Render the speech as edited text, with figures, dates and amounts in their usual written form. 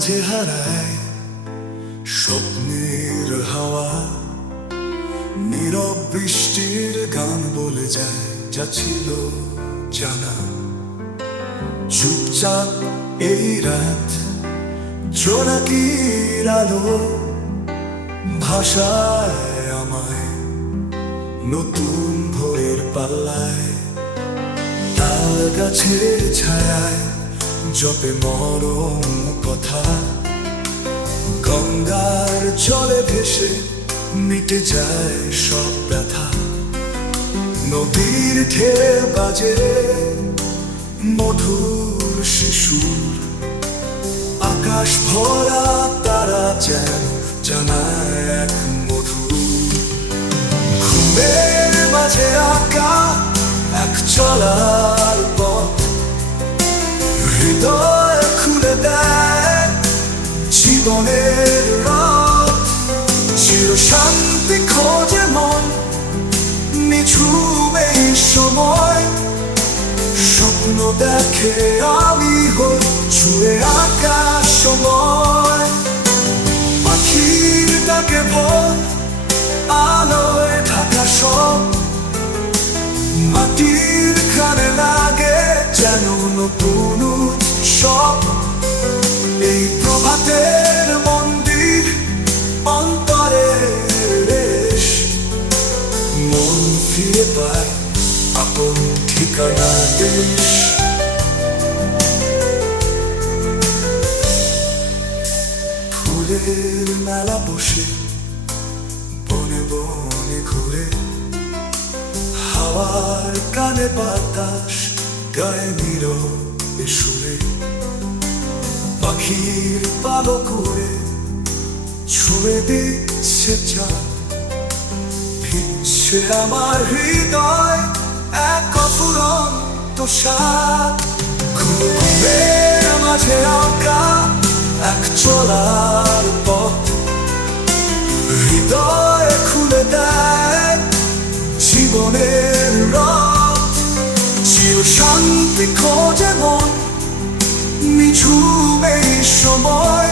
মাঝে হারায় স্বপ্নের হাওয়া, নীরব বৃষ্টির গান বলে যায় যা ছিল জানা। চুপচাপ এই রাত, জোনাকির আলো ভাষায় আমায় নতুন ভোরের পাল্লায়। তাল গাছের ছায়ায় জপে মরম কথা, গঙ্গার জলে ভেসে মিটে যায় সব ব্যথা। নদীর ঢেউ বাজে মধুর শিশুর, আকাশ ভরা তারা যেন জানায় এক মধুর। ঘুমের মাঝে আঁকা এক চলার পথ, হৃদয় খুলে দেয় জীবনের রথ। চির শান্তি খোঁজে মন, নিঝুম এই সময়। স্বপ্ন দেখে আমি হই ছুঁয়ে আকাশ সময়। পাখির ডাকে ভোর, আলোয় ঢাকা সব। মাটির কানে লাগে যেন নতুন উৎসব। এই প্রভাতের মন্দির, অন্তরের রেশ। মন ফিরে পায় আপন ঠিকানা দেশ। ফুলের মেলা বসে বনে বনে ঘুরে, হাওয়ার কানে বাতাস গায়ে নীরবে সুরে। পাখির পালক উড়ে ছুঁয়ে দিচ্ছে চাঁদ, ভিজছে আমার হৃদয় এক অফুরন্ত স্বাদ। ঘুমের মাঝে আঁকা এক চলার পথ, হৃদয় খুলে দেয় জীবনের রথ। চির শান্তি খোঁজে মন, নিঝুম এই সময়।